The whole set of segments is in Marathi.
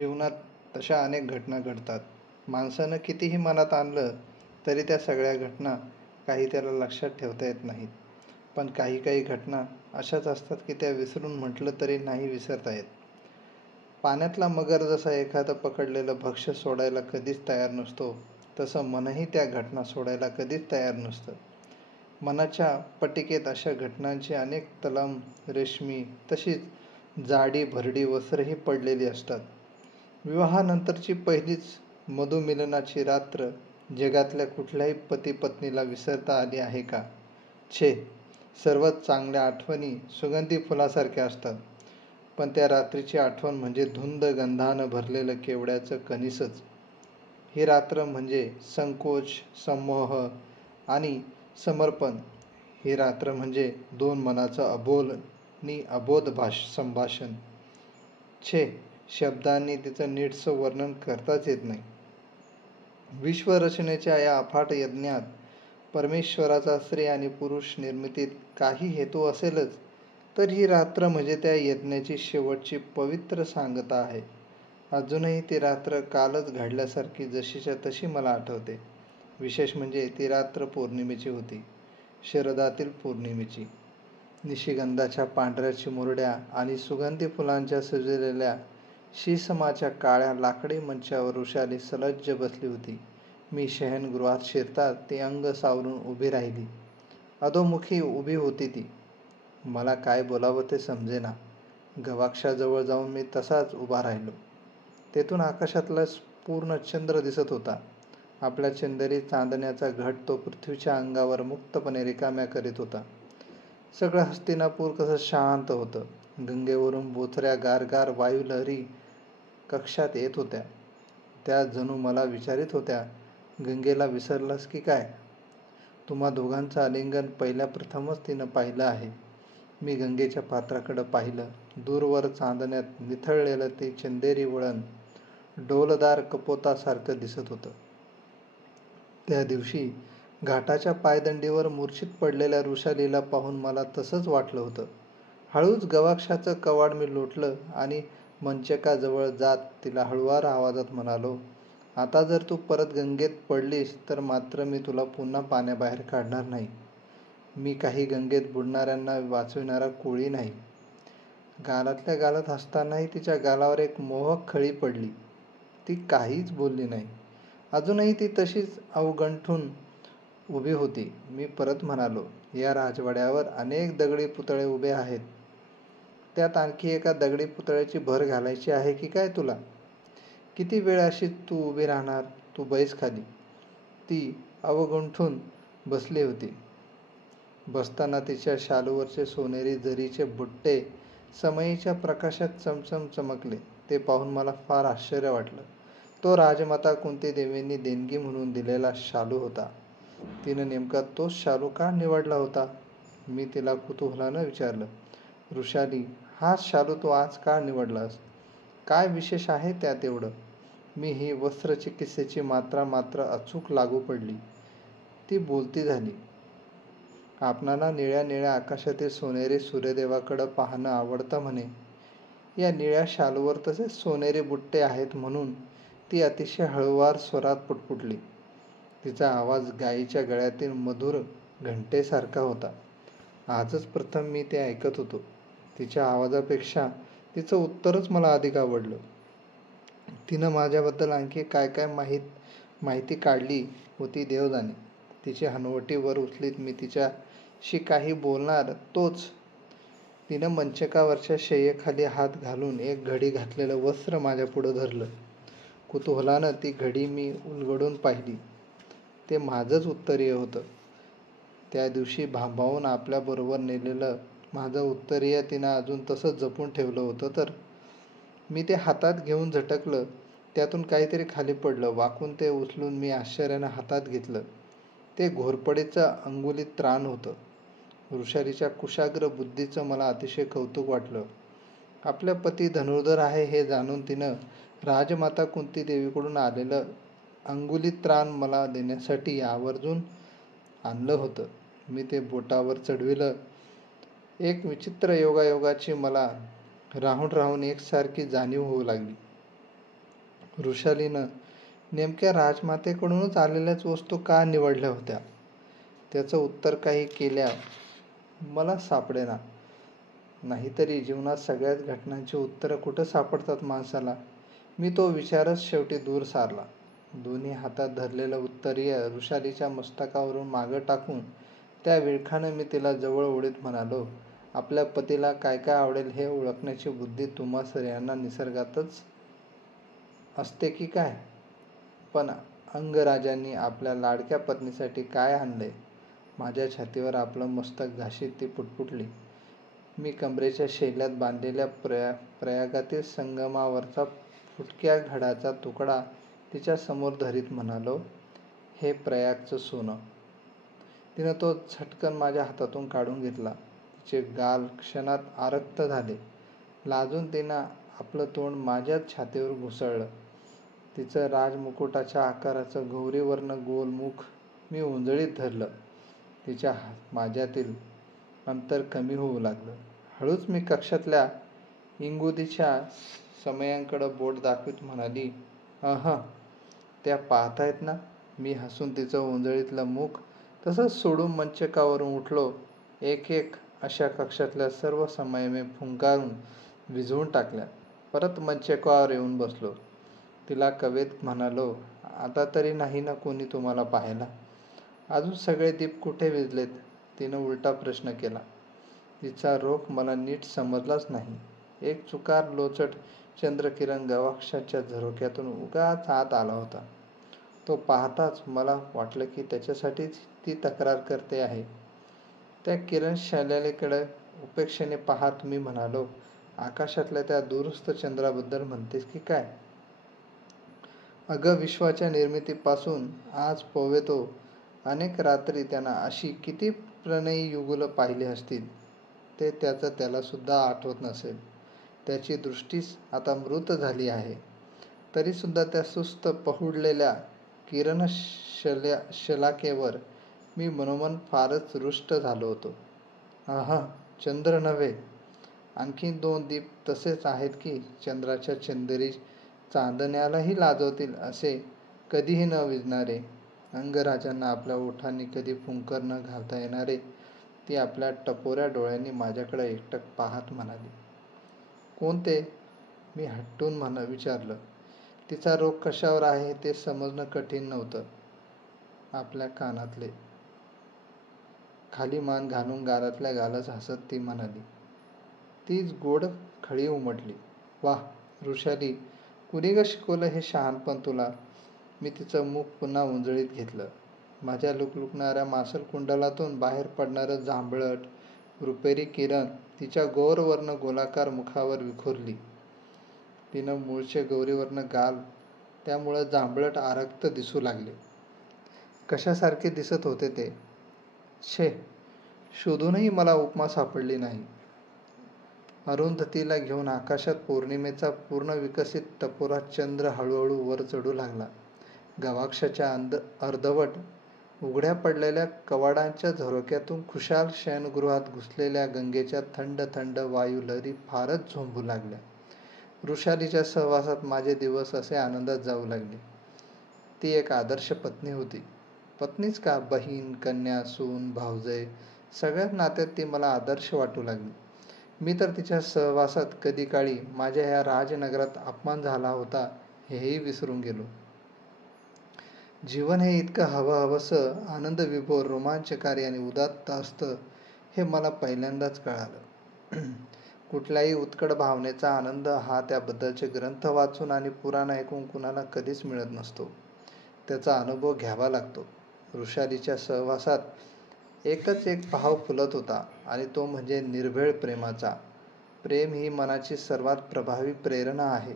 जीवनात तशा अनेक घटना घडतात. माणसानं कितीही मनात आणलं तरी त्या सगळ्या घटना काही त्याला लक्षात ठेवता येत नाहीत. पण काही काही घटना अशाच असतात की त्या विसरून म्हटलं तरी नाही विसरता येत. पाण्यातला मगर जसा एखादं पकडलेलं भक्ष्य सोडायला कधीच तयार नसतो, तसं मनही त्या घटना सोडायला कधीच तयार नसतं. मनाच्या पटिकेत अशा घटनांची अनेक तलम रेशमी तशीच जाडी भरडी वस्त्रही पडलेली असतात. विवाहानंतरची पहिलीच मधुमिलनाची रात्र जगातल्या कुठल्याही पती पत्नीला विसरता आली आहे का? छे, सर्वच चांगल्या आठवणी सुगंधी फुलासारख्या असतात. पण त्या रात्रीची आठवण म्हणजे धुंद गंधानं भरलेलं केवड्याचं कणीसच. ही रात्र म्हणजे संकोच, संमोह आणि समर्पण. ही रात्र म्हणजे दोन मनाचं अबोल नि अबोध संभाषण. छे, शब्दांनी तिचं नीटसं वर्णन करताच येत नाही. विश्वरचनेच्या या अफाट यज्ञात परमेश्वराचा स्त्री आणि पुरुष निर्मितीत काही हेतू असेलच, तर ही रात्र म्हणजे त्या यज्ञाची शेवटची पवित्र सांगता आहे. अजूनही ती रात्र कालच घडल्यासारखी जशीच्या तशी मला आठवते. विशेष म्हणजे ती रात्र पौर्णिमेची होती, शरदातील पौर्णिमेची. निशिगंधाच्या पांढऱ्या चिमुरड्या आणि सुगंधी फुलांच्या सजलेल्या शीसमाच्या काळ्या लाकडी मंचावर वृषाली सलज्ज बसली होती. मी शयनगृहात शिरताच ती अंग सावरून उभी राहिली. अधोमुखी उभी होती ती. मला काय बोलावं ते समजेना. गवाक्षाजवळ जाऊन मी तसाच उभा राहिलो. तेथून आकाशातला पूर्ण चंद्र दिसत होता. आपल्या चंदेरी चांदण्याचा घट तो पृथ्वीच्या अंगावर मुक्तपणे रिकाम्या करीत होता. सगळं हस्तिनापूर कसं शांत होतं. गंगेवरून बोचऱ्या गारगार वायुलहरी कक्षात येत होत्या. त्या जणू मला विचारित होत्या, गंगेला विसरलास की काय? तुम्हा दोघांचं आलिंगन पहिल्या प्रथमच तिनं पाहिलं आहे. मी गंगेच्या पात्राकडं पाहिलं. दूरवर चांदण्यात निथळलेलं ते चंदेरी वळण डौलदार कपोतासारखं दिसत होतं. त्या दिवशी घाटाच्या पायदंडीवर मूर्छित पडलेल्या वृषालीला पाहून मला तसंच वाटलं होतं. हळूच गवाक्षाचं कवाड मी लोटलं आणि मंचकाजवळ जात तिला हळुवार आवाजात म्हणालो, आता जर तू परत गंगेत पडलीस तर मात्र मी तुला पुन्हा पाण्याबाहेर काढणार नाही. मी काही गंगेत बुडणाऱ्यांना वाचविणारा कोळी नाही. गालातल्या गालात हसतानाही तिच्या गालावर एक मोहक खळी पडली. ती काहीच बोलली नाही. अजूनही ती तशीच अवगंठून उभी होती. मी परत म्हणालो, या राजवाड्यावर अनेक दगडी पुतळे उभे आहेत. त्यात आणखी एका दगडी पुतळ्याची भर घालायची आहे की काय तुला? किती वेळ अशी तू उभी राहणार? तू बैस खाली. ती अवगुंठून बसली होती. बसताना तिच्या शालूवरचे सोनेरी जरीचे बुट्टे समयीच्या प्रकाशात चमचम चमकले. ते पाहून मला फार आश्चर्य वाटलं. तो राजमाता कुंती देवींनी देणगी म्हणून दिलेला शालू होता. तिनं नेमका तोच शालू का निवडला होता? मी तिला कुतूहलानं विचारलं, वृषाली, हाच शालू तू आज का निवडलास? काय विशेष आहे त्यात एवढं? मी ही वस्त्रचिकित्सेची मात्र अचूक लागू पडली. ती बोलती झाली, आपणाला निळ्या निळ्या आकाशातील सोनेरी सूर्यदेवाकडं पाहणं आवडतं म्हणे. या निळ्या शालूवर तसेच सोनेरी बुट्टे आहेत म्हणून. ती अतिशय हळुवार स्वरात पुटपुटली. तिचा आवाज गायीच्या गळ्यातील मधुर घंटेसारखा होता. आजच प्रथम मी ते ऐकत होतो. तिच्या आवाजापेक्षा तिचं उत्तरच मला अधिक आवडलं. तिनं माझ्याबद्दल आणखी काय काय माहिती काढली होती देव जाणे. तिची हनवटी वर उचलीत मी तिच्याशी काही बोलणार तोच तिनं मंचकावरच्या शय्येखाली हात घालून एक घडी घातलेलं वस्त्र माझ्या पुढं धरलं. कुतूहलानं ती घडी मी उलगडून पाहिली. ते माझंच उत्तरीय होतं. त्या दिवशी भांबावून आपल्याबरोबर नेलेलं माझं उत्तरीय तिनं अजून तसंच जपून ठेवलं होतं तर. मी ते हातात घेऊन झटकलं. त्यातून काहीतरी खाली पडलं. वाकून ते उचलून मी आश्चर्यानं हातात घेतलं. ते घोरपडीचं अंगुलीत त्राण होतं. वृषालीच्या कुशाग्र बुद्धीचं मला अतिशय कौतुक वाटलं. आपल्या पती धनुर्धर आहे हे जाणून तिनं राजमाता कुंती देवीकडून आलेलं अंगुलीत त्राण मला देण्यासाठी आवर्जून आणलं होतं. मी ते बोटावर चढविलं. एक विचित्र योगायोगाची मला राहून एकसारखी जाणीव होऊ लागली. वृषालीनं नेमक्या राजमातेकडूनच आलेल्याच वस्तू का निवडल्या होत्या? त्याचं उत्तर काही केल्या मला सापडेना. नाहीतरी जीवनात सगळ्याच घटनांची उत्तरं कुठं सापडतात माणसाला? मी तो विचारच शेवटी दूर सारला. दोन्ही हातात धरलेलं उत्तरीय वृषालीच्या मस्तकावरून मागं टाकून त्या विळखानं मी तिला जवळ ओढीत म्हणालो, आपल्या पतीला काय काय आवडेल हे ओळखण्याची बुद्धी तुम्हा स्त्रियांना निसर्गातच असते की काय? पण अंगराजांनी आपल्या लाडक्या पत्नीसाठी काय आणलंय? माझ्या छातीवर आपलं मस्तक घाशीत ती पुटपुटली. मी कमरेच्या शेल्यात बांधलेल्या प्रयागातील संगमावरचा फुटक्या घडाचा तुकडा तिच्या समोर धरीत म्हणालो, हे प्रयागचं सोनं. तिनं तो झटकन माझ्या हातातून काढून घेतला. तिचे गाल क्षणात आरक्त झाले. लाजून तिनं आपलं तोंड माझ्याच छातीवर घुसळलं. तिचं राजमुकुटाच्या आकाराचं गौरीवर्ण गोल मुख मी उंजळीत धरलं. तिच्या माझ्यातील अंतर कमी होऊ लागलं. हळूच मी कक्षातल्या इंगुदीच्या समयांकडं बोट दाखवीत म्हणाली, त्या पाहतायत ना? मी हसून तिचं उंजळीतलं मुख तसंच सोडून मंचकावरून उठलो. एक एक अशा कक्षातल्या सर्व समया मी फुंकारून विझवून टाकल्या. परत मंचकावर येऊन बसलो. तिला कवेत म्हणालो, आता तरी नाही ना कोणी तुम्हाला पाहायला? अजून सगळे दीप कुठे विझलेत? तिनं उलटा प्रश्न केला. तिचा रोख मला नीट समजलाच नाही. एक चुकार लोचट चंद्रकिरण गवाक्षाच्या झरोक्यातून उगाच आत आला होता. तो पाहताच मला वाटलं की त्याच्यासाठीच ती तक्रार करते आहे. त्या किरणशालेकडे उपेक्षेने पाहत मी म्हणालो, आकाशातल्या त्या दूरस्थ चंद्राबद्दल म्हणतेस की काय? अगं, विश्वाच्या निर्मितीपासून आज पोवेतो अनेक रात्री त्यानं अशी किती प्रणयी युगुलं पाहिली असतील, ते त्याचं त्याला सुद्धा आठवत नसेल. त्याची दृष्टीच आता मृत झाली आहे. तरीसुद्धा त्या सुस्त पहुडलेल्या किरणशलाकेवर मी मनोमन फारच रुष्ट झालो होतो. चंद्र नव्हे, आणखी 2 दीप तसेच आहेत की चंद्राच्या चंदेरी चांदण्यालाही लाजवतील असे कधीही न विझणारे, अंगराजांना आपल्या ओठांनी कधी फुंकर न घालता येणारे. ती आपल्या टपोऱ्या डोळ्यांनी माझ्याकडे एकटक पाहत म्हणाली. कोणते? मी हटून विचारलं. तिचा रोग कशावर आहे ते समजणं कठीण नव्हतं. आपल्या कानातले. खाली मान घालून गालातल्या गालच हसत ती म्हणाली. तीच गोड खळी उमटली. वाह वृषाली, कुणी ग शिकवलं हे शहाणपण तुला? मी तिचं मुख पुन्हा उंजळीत घेतलं. माझ्या लुकलुकणाऱ्या मासल कुंडलातून बाहेर पडणारं जांभळट रुपेरी किरण तिच्या गौरवर्ण गोलाकार मुखावर विखुरली. तिनं मूळचे गौरीवर्ण गाल त्यामुळं जांभळट आरक्त दिसू लागले. कशासारखे दिसत होते ते? छे, शोधूनही मला उपमा सापडली नाही. अरुंधतीला घेऊन आकाशात पौर्णिमेचा पूर्ण विकसित टपोरा चंद्र हळूहळू वर चढू लागला. गवाक्षाच्या अर्धवट उघड्या पडलेल्या कवाडांच्या झरोक्यातून खुशाल शयनगृहात घुसलेल्या गंगेच्या थंड थंड वायुलहरी फारच झोंबू लागल्या. वृषालीच्या सहवासात माझे दिवस असे आनंदात जाऊ लागले. ती एक आदर्श पत्नी होती. पत्नीच का, बहीण, कन्या, सून, भावजय सगळ्याच नात्यात ती मला आदर्श वाटू लागली. मी तर तिच्या सहवासात कधी काळी माझ्या ह्या राजनगरात अपमान झाला होता हेही विसरून गेलो. जीवन हे इतकं हवंहवसं, आनंदविभोर, रोमांचकारी आणि उदात्त असतं हे मला पहिल्यांदाच कळालं. कुठल्याही उत्कट भावनेचा आनंद हा त्याबद्दलचे ग्रंथ वाचून आणि पुराण ऐकून कुणाला कधीच मिळत नसतो. त्याचा अनुभव घ्यावा लागतो. वृषालीच्या सहवासात एकच एक भाव फुलत होता आणि तो म्हणजे निर्भेळ प्रेमाचा. प्रेम ही मनाची सर्वात प्रभावी प्रेरणा आहे.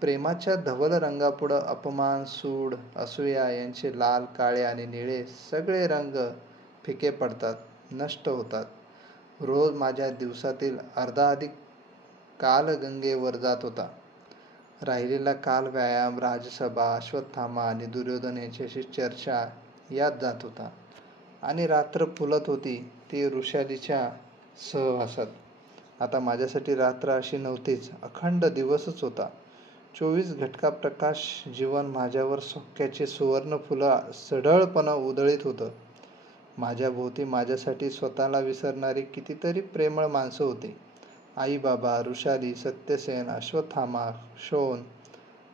प्रेमाच्या धवल रंगापुढं अपमान, सूड, असूया यांचे लाल, काळे आणि निळे सगळे रंग फिके पडतात, नष्ट होतात. रोज माझ्या दिवसातील अर्धाधिक काल गंगेवर जात होता. राहिलेला काल व्यायाम, राजसभा, अश्वत्थामा आणि दुर्योधन यांच्याशी चर्चा यात जात होता. आणि रात्र फुलत होती ती वृषालीच्या सहवासात. आता माझ्यासाठी रात्र अशी नव्हतीच, अखंड दिवसच होता. 24 घटका प्रकाश जीवन माझ्यावर सौख्याचे सुवर्ण फुलं सढळपणा उधळीत होतं. माझ्या भोवती माझ्यासाठी स्वतःला विसरणारी कितीतरी प्रेमळ माणसं होती. आई बाबा, ऋषाली, सत्यसेन, अश्वत्थामा, शोण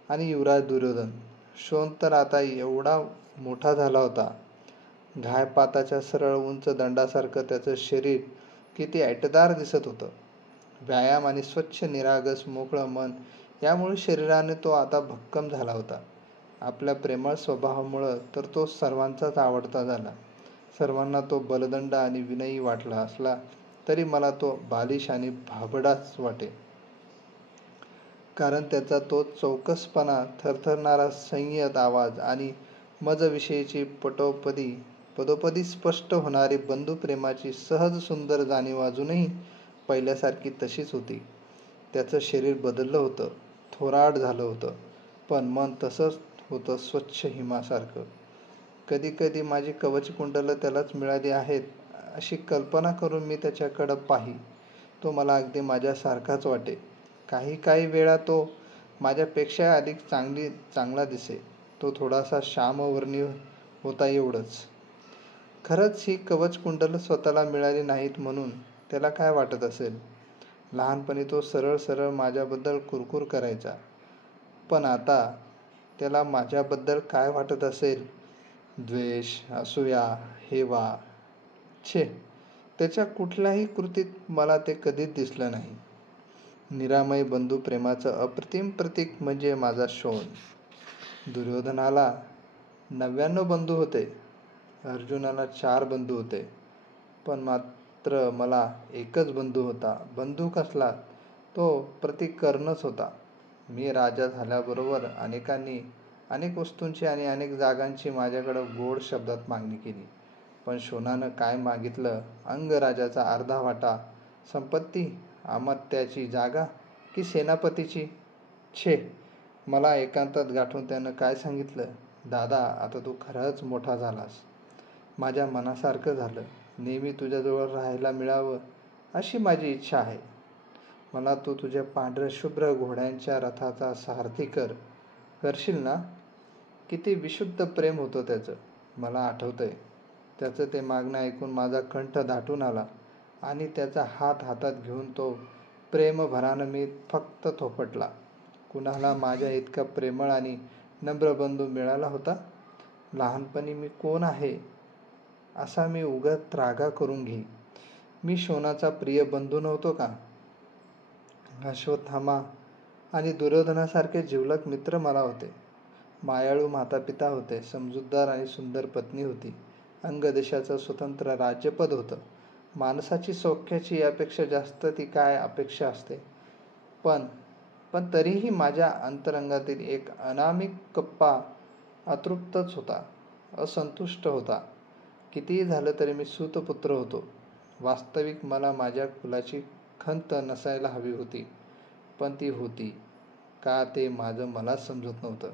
आणि युवराज दुर्योधन. शोण तर आता एवढा मोठा झाला होता. घायपाताच्या सरळ उंच दंडासारखं त्याचं शरीर किती ऐटदार दिसत होतं. व्यायाम आणि स्वच्छ निरागस मोकळं मन यामुळे शरीराने तो आता भक्कम झाला होता. आपल्या प्रेमळ स्वभावामुळं तर तो सर्वांचाच आवडता झाला. सर्वांना तो बलदंड आणि विनयी वाटला असला तरी मला तो बालिश आणि भाबडाच वाटे. कारण त्याचा तो चौकसपणा, थरथरणारा संयत आवाज आणि मजविषयीची पदोपदी स्पष्ट होणारी बंधुप्रेमाची सहज सुंदर जाणीव अजूनही पहिल्यासारखी तशीच होती. त्याचं शरीर बदललं होतं, थोराड झालं होतं, पण मन तसंच होतं स्वच्छ हिमासारखं. कधी कधी माझी कवचकुंडलं त्यालाच मिळाली आहेत अशी कल्पना करून मी त्याच्याकडं पाही. तो मला अगदी माझ्यासारखाच वाटे. काही वेळा तो माझ्यापेक्षा अधिक चांगला दिसे. तो थोडासा श्यामवर्णीय होता एवढंच. खरंच ही कवचकुंडलं स्वतःला मिळाली नाहीत म्हणून त्याला काय वाटत असेल. लहानपणी तो सरळ सरळ माझ्याबद्दल कुरकुर करायचा, पण आता त्याला माझ्याबद्दल काय वाटत असेल? द्वेष, असूया, हेवा. छे, त्याच्या कुठल्याही कृतीत मला ते कधीच दिसलं नाही. निरामय बंधुप्रेमाचं अप्रतिम प्रतीक म्हणजे माझा शोण. दुर्योधनाला 99 बंधू होते, अर्जुनाला 4 बंधू होते, पण मात्र मला एकच बंधू होता. बंधू कसला? तो प्रतिकर्णच होता. मी राजा झाल्याबरोबर अनेकांनी अनेक वस्तूंची आणि अनेक जागांची माझ्याकडं गोड शब्दात मागणी केली. पण शोणानं काय मागितलं? अंगराजाचा अर्धा वाटा, संपत्ती, अमात्याची जागा की सेनापतीची? छे, मला एकांतात गाठून त्यानं काय सांगितलं? दादा, आता तू खरंच मोठा झालास. माझ्या मनासारखं झालं. नेहमी तुझ्याजवळ राहायला मिळावं अशी माझी इच्छा आहे. मला तू तुझ्या पांढऱ्या शुभ्र घोड्यांच्या रथाचा सारथी करशील ना? किती विशुद्ध प्रेम होतं त्याचं. मला आठवतंय. त्याचं ते मागणं ऐकून माझा कंठ दाटून आला आणि त्याचा हात हातात घेऊन तो प्रेमभरानं मी फक्त थोपटला. कुणाला माझ्या इतका प्रेमळ आणि नम्र बंधू मिळाला होता? लहानपणी मी कोण आहे असा मी उगाच त्रागा करून घेई. मी शोणाचा प्रिय बंधू नव्हतो का? अश्वत्थामा आणि दुर्योधनासारखे जिवलग मित्र मला होते. मायाळू मातापिता होते. समजूतदार आणि सुंदर पत्नी होती. अंगदेशाचं स्वतंत्र राज्यपद होतं. माणसाची सौख्याची यापेक्षा जास्त ती काय अपेक्षा असते. पण तरीही माझ्या अंतरंगातील एक अनामिक कप्पा अतृप्तच होता, असंतुष्ट होता. कितीही झालं तरी मी सूतपुत्र होतो. वास्तविक मला माझ्या कुलाची खंत नसायला हवी होती, पण ती होती का ते माझं मलाच समजत नव्हतं.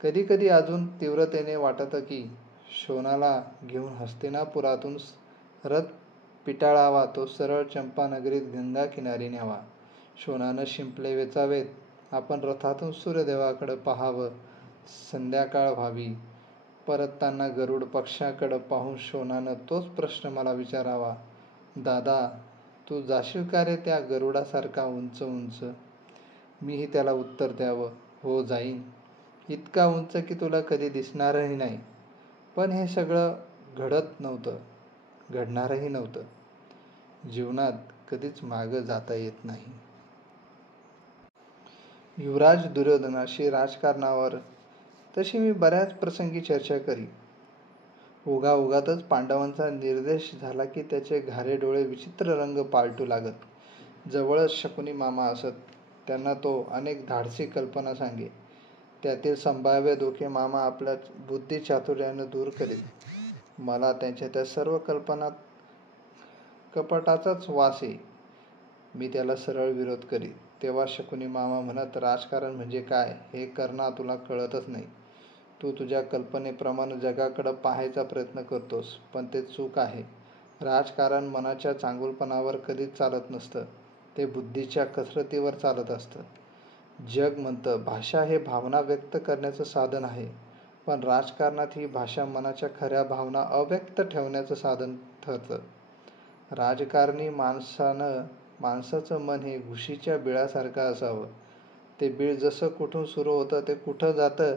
कधी कधी अजून तीव्रतेने वाटतं की शोणाला घेऊन हस्तिनापुरातून रथ पिटाळावा, तो सरळ चंपानगरीत गंगा किनारी न्यावा. शोणानं शिंपले वेचावेत, आपण रथातून सूर्यदेवाकडं पाहावं. संध्याकाळ व्हावी. परतताना गरुड पक्षाकडं पाहून शोणानं तोच प्रश्न मला विचारावा, दादा, तू जाशील का रे त्या गरुडासारखा उंच उंच? मीही त्याला उत्तर द्यावं, हो जाईन. इतका उंच की तुला कधी दिसणारही नाही. पण हे सगळं घडत नव्हतं, घडणारही नव्हतं. जीवनात कधीच मागं जाता येत नाही. युवराज दुर्योधनाशी राजकारणावर तशी मी बऱ्याच प्रसंगी चर्चा करी. ओघाओघातच पांडवांचा निर्देश झाला की त्याचे घारे डोळे विचित्र रंग पालटू लागत. जवळच शकुनी मामा असत. त्यांना तो अनेक धाडसी कल्पना सांगे. त्यातील संभाव्य धोके मामा आपल्या बुद्धिचातुर्यानं दूर करीत. मला त्यांच्या त्या सर्व कल्पनात कपटाचाच वास येई. मी त्याला सरळ विरोध करीत. तेव्हा शकुनी मामा म्हणत, राजकारण म्हणजे काय हे कर्णा तुला कळतच नाही. तू तुझ्या कल्पनेप्रमाणे जगाकडं पाहायचा प्रयत्न करतोस, पण ते चूक आहे. राजकारण मनाच्या चांगुलपणावर कधीच चालत नसतं, ते बुद्धीच्या कसरतीवर चालत असतं. जग म्हणतं भाषा हे भावना व्यक्त करण्याचं साधन आहे, पण राजकारणात ही भाषा मनाच्या खऱ्या भावना अव्यक्त ठेवण्याचं साधन ठरतं. राजकारणी माणसाचं मन हे घुशीच्या बिळासारखं असावं. ते बीळ जसं कुठून सुरू होतं ते कुठं जातं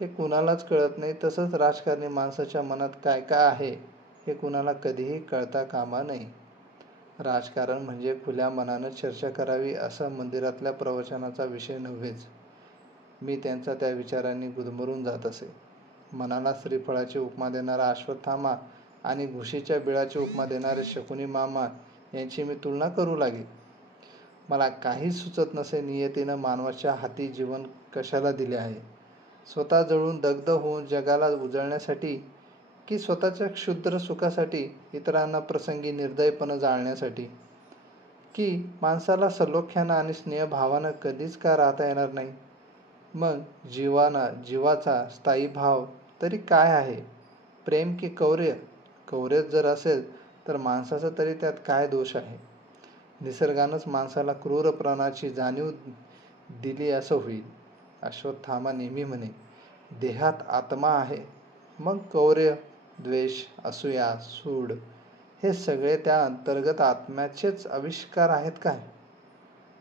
हे कुणालाच कळत नाही. तसंच राजकारणी माणसाच्या मनात काय काय आहे हे कुणाला कधीही कळता कामा नये. राजकारण म्हणजे खुल्या मनानं चर्चा करावी असा मंदिरातल्या प्रवचनाचा विषय नव्हेच. मी त्यांच्या त्या विचारांनी गुदमरून जात असे. मनाला श्रीफळाची उपमा देणारा अश्वत्थामा आणि घुशीच्या बिळाची उपमा देणारे शकुनी मामा यांची मी तुलना करू लागेल. मला काहीच सुचत नसे. नियतीनं मानवाच्या हाती जीवन कशाला दिले आहे? स्वतः जळून दग्ध होऊन जगाला उजळण्यासाठी की स्वतःच्या क्षुद्र सुखासाठी, इतरांना प्रसंगी निर्दयपणे जाळण्यासाठी? की माणसाला सलोख्यानं आणि स्नेहभावानं कधीच का राहता येणार नाही? मग जीवाचा स्थायी भाव तरी काय आहे? प्रेम की कौर्य? कौर्यच जर असेल तर माणसाचा तरी त्यात काय दोष आहे? निसर्गानंच माणसाला क्रूरपणाची जाणीव दिली असं होईल. अश्वत्थामा नेहमी म्हणे, देहात आत्मा आहे. मग कौर्य, द्वेष, असूया, सूड हे सगळे त्या अंतर्गत आत्म्याचेच आविष्कार आहेत काय?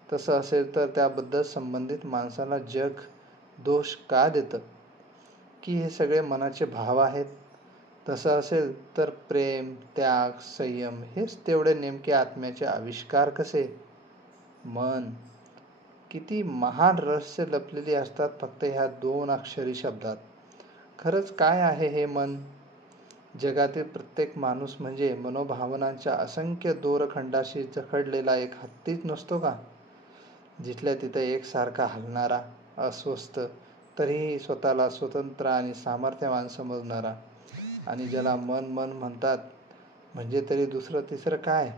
तसं असेल तर त्याबद्दल संबंधित माणसाला जग दोष का देतं? की हे सगळे मनाचे भाव आहेत? तसं असेल तर प्रेम, त्याग, संयम हेच तेवढे नेमके आत्म्याचे आविष्कार कसे? मन. किती महान रहस्य लपलेली असतात फक्त ह्या 2 अक्षरी शब्दात. खरंच काय आहे हे मन? जगातील प्रत्येक माणूस म्हणजे मनोभावनांच्या असंख्य दोरखंडाशी जखडलेला एक हत्तीच नसतो का? जिथल्या तिथं एकसारखा हलणारा, अस्वस्थ, तरीही स्वतःला स्वतंत्र आणि सामर्थ्यवान समजणारा. आणि ज्याला मन मन म्हणतात म्हणजे तरी दुसरं तिसरं काय?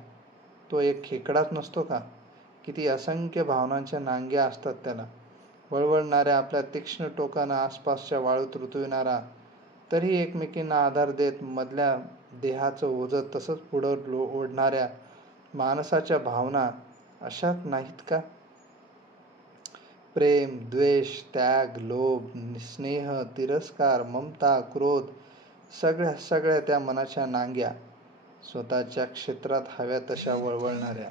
तो एक खेकडाच नसतो का? किती असंख्य भावनांच्या नांग्या असतात त्याला. वळवळणाऱ्या आपल्या तीक्ष्ण टोकानं आसपासच्या वाळूत रुतविणारा, तरी एकमेकींना आधार देत मधल्या देहाचं ओझं तसंच पुढं ओढणाऱ्या माणसाच्या भावना अशाच नाहीत का? प्रेम, द्वेष, त्याग, लोभ, स्नेह, तिरस्कार, ममता, क्रोध सगळ्या त्या मनाच्या नांग्या, स्वतःच्या क्षेत्रात हव्या तशा वळवळणाऱ्या,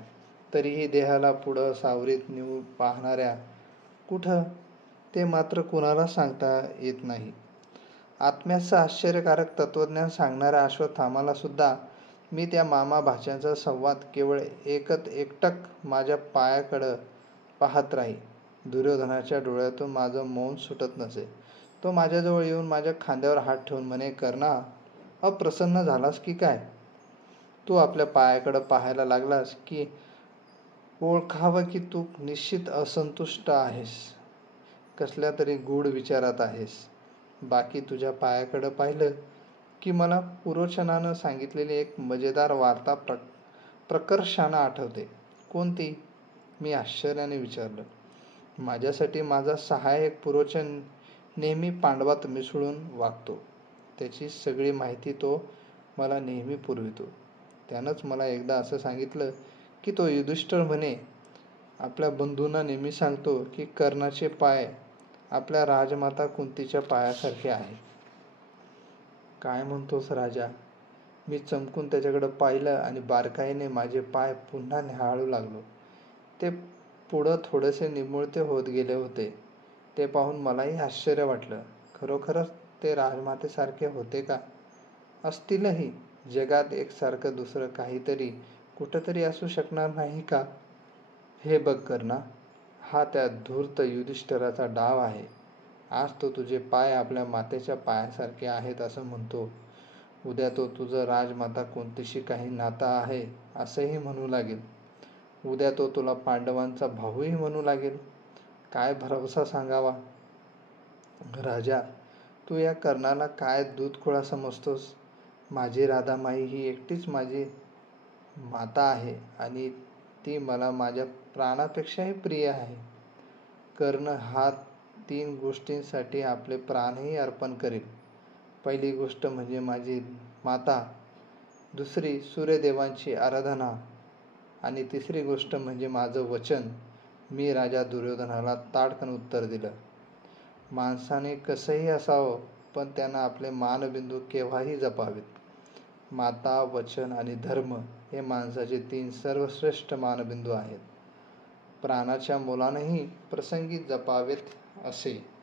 तरीही देहाला पुढं सावरीत नेऊ पाहणाऱ्या. कुठं? ते मात्र कुणाला सांगता येत नाही. आत्म्याचं आश्चर्यकारक तत्वज्ञान सांगणाऱ्या अश्वत्थामाला सुद्धा मी त्या मामा भाच्यांचा संवाद केवळ एकटक माझ्या पायाकडं पाहत राही. दुर्योधनाच्या डोळ्यातून माझं मौन सुटत नसे. तो माझ्याजवळ येऊन माझ्या खांद्यावर हात ठेवून म्हणे, कर्णा, अप्रसन्न झालास की काय? तू आपल्या पायाकडं पाहायला लागलास की ओळखावं की तू निश्चित असंतुष्ट आहेस, कसल्या तरी गूढ विचारात आहेस. बाकी तुझ्या पायाकडं पाहिलं की मला पुरोचनानं सांगितलेली एक मजेदार वार्ता प्रकर्षानं आठवते. कोणती? मी आश्चर्याने विचारलं. माझ्यासाठी माझा सहाय्यक पुरोचन नेहमी पांडवात मिसळून वागतो. त्याची सगळी माहिती तो मला नेहमी पुरवितो. त्यानंच मला एकदा असं सांगितलं की तो युधिष्ठिर म्हणे, आपल्या बंधूंना नेहमी सांगतो की कर्णाचे पाय आपल्या राजमाता कुंतीच्या पायासारखे आहेत. काय म्हणतोस राजा? मी चमकून त्याच्याकडं पाहिलं आणि बारकाईने माझे पाय पुन्हा न्याहाळू लागलो. ते पुढं थोडेसे निमुळते होत गेले होते. ते पाहून मलाही आश्चर्य वाटलं. खरोखरच ते राजमातेसारखे होते का? असतीलही. जगात एकसारखं दुसरं काहीतरी कुठंतरी असू शकणार नाही का? हे बघ कर्णा, हा त्या धूर्त युधिष्ठिराचा डाव आहे. आज तो तुझे पाय आपल्या मातेच्या पायासारखे आहेत असं म्हणतो. उद्या तो तुझं राजमाता कुंतीशी काही नातं आहे असंही म्हणू लागेल. उद्या तो तुला पांडवांचा भाऊही म्हणू लागेल. काय भरवसा सांगावा? राजा, तू या कर्णाला काय दूधखोळा समजतोस? माझी राधामाई ही एकटीच माझी माता आहे आणि ती मला माझ्या प्राणापेक्षाही प्रिय आहे. कर्ण हा 3 गोष्टींसाठी आपले प्राणही अर्पण करेल. पहिली गोष्ट म्हणजे माझी माता, दुसरी सूर्यदेवांची आराधना आणि तिसरी गोष्ट म्हणजे माझं वचन. मी राजा दुर्योधनाला ताडकन उत्तर दिलं. माणसाने कसंही असावं, पण त्यांना आपले मानबिंदू केव्हाही जपावेत. माता, वचन आणि धर्म हे माणसाचे 3 सर्वश्रेष्ठ मानबिंदू आहेत. प्राणाच्या मुलानेही प्रसंगी जपावेत असे